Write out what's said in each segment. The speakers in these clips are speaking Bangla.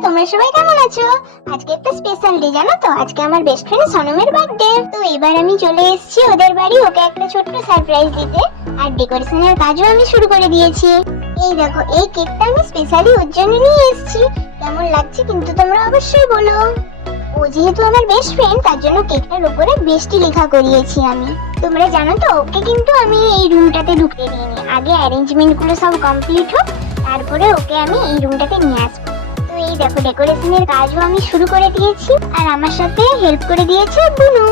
তোমরা সবাই কেমন আছো? আজকে একটা স্পেশাল ডে জানো তো? আজকে আমার বেস্ট ফ্রেন্ড সনমের বার্থডে তো এবার আমি চলে এসেছি ওদের বাড়ি, ওকে একটা ছোট্ট সারপ্রাইজ দিতে। আর ডেকোরেশনের কাজও আমি শুরু করে দিয়েছি। এই দেখো, এই কেকটা আমি স্পেশালি ওর জন্য নিয়ে এসেছি। কেমন লাগছে কিন্তু তোমরা অবশ্যই বলো। ও যেহেতু আমার বেস্ট ফ্রেন্ড তার জন্য কেকটার উপরে বেস্টি লেখা করিয়েছি আমি। তোমরা জানো তো, ওকে কিন্তু আমি এই রুমটাতে ঢুকতে দিইনি। আগে অ্যারেঞ্জমেন্টগুলো সব কমপ্লিট হোক, তারপরে ওকে আমি এই রুমটাতে নিয়ে আসব। এই দেখো ডেকোরেশনের কাজও আমি শুরু করে দিয়েছি, আর আমার সাথে হেল্প করে দিয়েছে বুনু।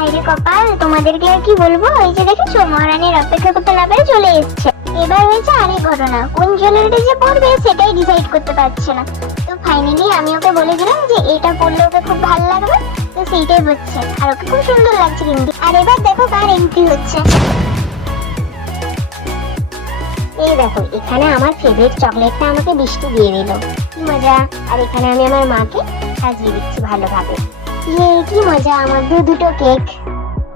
আইরে কপাল, তোমাদেরকে আর কি বলব? এই যে দেখেছ, মহারানীর অপেক্ষা করতে না পেরে চলে এসছে। এবার হয়েছে আরেক ঘটনা, কোন জুয়েলারিটা যে পরবে সেটাই ডিসাইড করতে পারছে না। তো ফাইনালি আমি ওকে বলে দিলাম যে এটা পরলে ওকে খুব ভালো লাগবে, তো সেইটাই হচ্ছে, আর ওকে খুব সুন্দর লাগছে কিন্তু। আর এবার দেখো কার এন্ট্রি হচ্ছে। এই দেখো, এখানে আমার ফেভারিট চকলেটটা আমাকে বৃষ্টি দিয়ে দিল। কি মজা। আর এখানে আমি আমার মাকে সাজিয়ে দিচ্ছি ভালোভাবে। ইয়ে কি মজা, আমার দু দুটো কেক।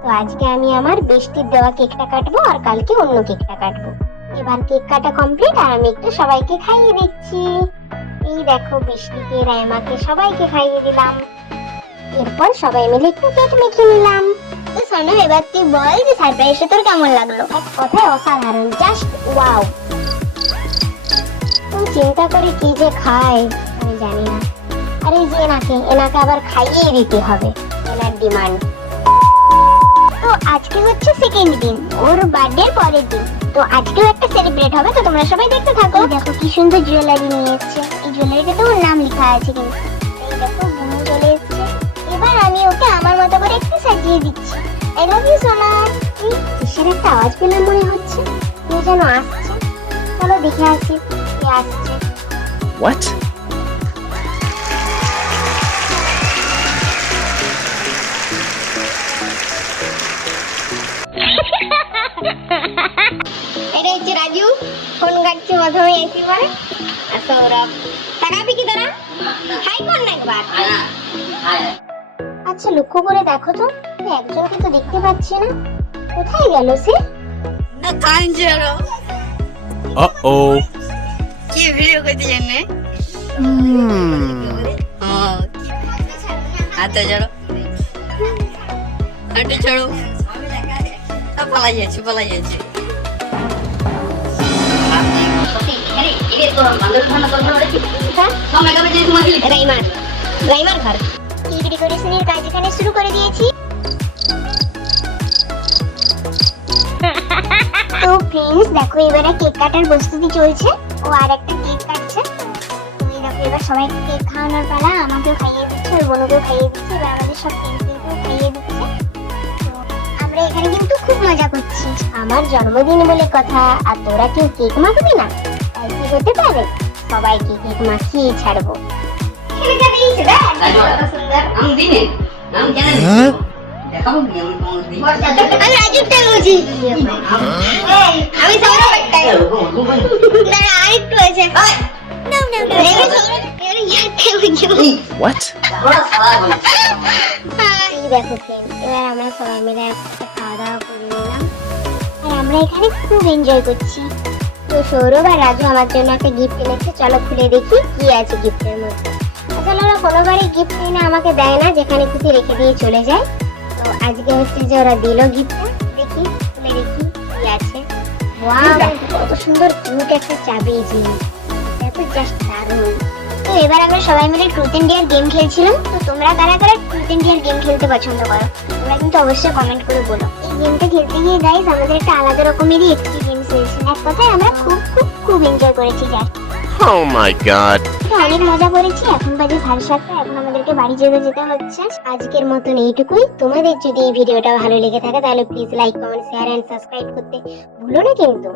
তো আজকে আমি আমার বৃষ্টির দেওয়া কেকটা কাটবো আর কালকে অন্য কেকটা কাটবো। এবার কেক কাটা কমপ্লিট আর আমি একটু সবাইকে খাইয়ে দিচ্ছি। এই দেখো, বৃষ্টিকে, রায়মাকে সবাইকে খাইয়ে দিলাম। এরপর সবাই মিলে একটু কেক মেখে নিলাম। তো শোনো, এবার তুই বল যে সারপ্রাইজটা তোর কেমন লাগল? এক কথায় অসাধারণ। জাস্ট তুমি চিন্তা করে কি যে খায় আমি জানি না। আরে যে এনাকে এনাকে আবার খাইয়ে দিতে হবে এনার ডিমান্ড। তো আজকে হচ্ছে সেকেন্ড দিন ওর বার্থডে পরের দিন। তো আজকেও একটা সেলিব্রেট হবে তো তোমরা সবাই দেখতে থাকো। দেখো কি সুন্দর জুয়েলারি নিয়ে এসছে। এই জুয়েলারিটাতে ওর নাম লেখা আছে কিন্তু। এই দেখো বুনু চলে এসছে। এবার আমি ওকে আমার মতো করে একটু সাজিয়ে দিচ্ছি। আই লাভ ইউ সোনা কিসের একটা আওয়াজ পেলাম মনে হচ্ছে। কেউ যেন আসছে। চলো দেখে আসি। What? এটা হচ্ছে রাজু। ফোন কাটছে প্রথমে এসি পরে আর সৌরভ। তাকাবি কি তোরা? হাই কর না একবার আচ্ছা লক্ষ্য করে দেখো তো। একজনকে তো দেখতে পাচ্ছি না। কোথায় গেল সে? কাঞ্চরো Uh oh. কি ভিডিও করতে জানে ও হাতে চড়ো হাতে চড়ো সব পালা যাচ্ছে পালা যাচ্ছে রাইমার রাইমার ঘর কেক ডেকোরেশনের কাজ এখানে শুরু করে দিয়েছি তো ফ্রেন্ডস দেখো এবারে কেক কাটার প্রস্তুতি চলছে ও আর একটা এবার সবাই কেক খাওয়ানোর পালা, আমাকেও খাইয়ে দিচ্ছে ওর বোনকেও খাইয়ে দিচ্ছে, এবার আমাদের সব ফ্রেন্ডসদেরকেও খাইয়ে দিচ্ছে। আমরা এখানে কিন্তু খুব মজা করছি। আমার জন্মদিন বলে কথা, আর তোরা কেউ কেক মাখবি না? তাই কি হতে পারে? সবাইকে কেক মাখিয়ে ছাড়বো। আমি দিনে আমি কেন আমি আরেকটু আছে। What? দেখো ফ্রেন্ড এবার আমরা সবাই মিলে একসাথে খাওয়া দাওয়া করে নিলাম। আর আমরা এখানে খুব এনজয় করছি। তো সৌরভ আর রাজু আমার জন্য একটা গিফট এনেছে। চলো খুলে দেখি কি আছে গিফটের মধ্যে। আসলে ওরা কোনোবারই গিফট এনে আমাকে দেয় না যেখানে খুশি রেখে দিয়ে চলে যায়। তো আজকে হচ্ছে যে ওরা দিল গিফটটা দেখি খুলে দেখি কি আছে। ওয়াও কত সুন্দর কিউট একটা চাবি জিনিস। এটা তো জাস্ট দারুণ। তো এবার আমরা সবাই মিলে ট্রুথ ইন্ডিয়ার গেম খেলছিলাম। তো তোমরা কারা কারা ট্রুথ ইন্ডিয়ার গেম খেলতে পছন্দ করো? তোমরা কিন্তু অবশ্যই কমেন্ট করে বলো। এই গেমটা খেলতে গিয়ে গাইস আমাদের একটা আলাদা রকমেরই এক্সপিরিয়েন্স হয়েছে এক কথায় আমরা খুব খুব খুব এনজয় করেছি জাস্ট My god. তো অনেক মজা করেছি, এখন বাজে সাড়ে সাতটা, এখন আমাদেরকে বাড়ি যেতে যেতে হচ্ছে। আজকের মতন এইটুকুই। তোমাদের যদি এই ভিডিওটা ভালো লেগে থাকে, তাহলে please like comment share and subscribe করতে ভুলো না কিন্তু।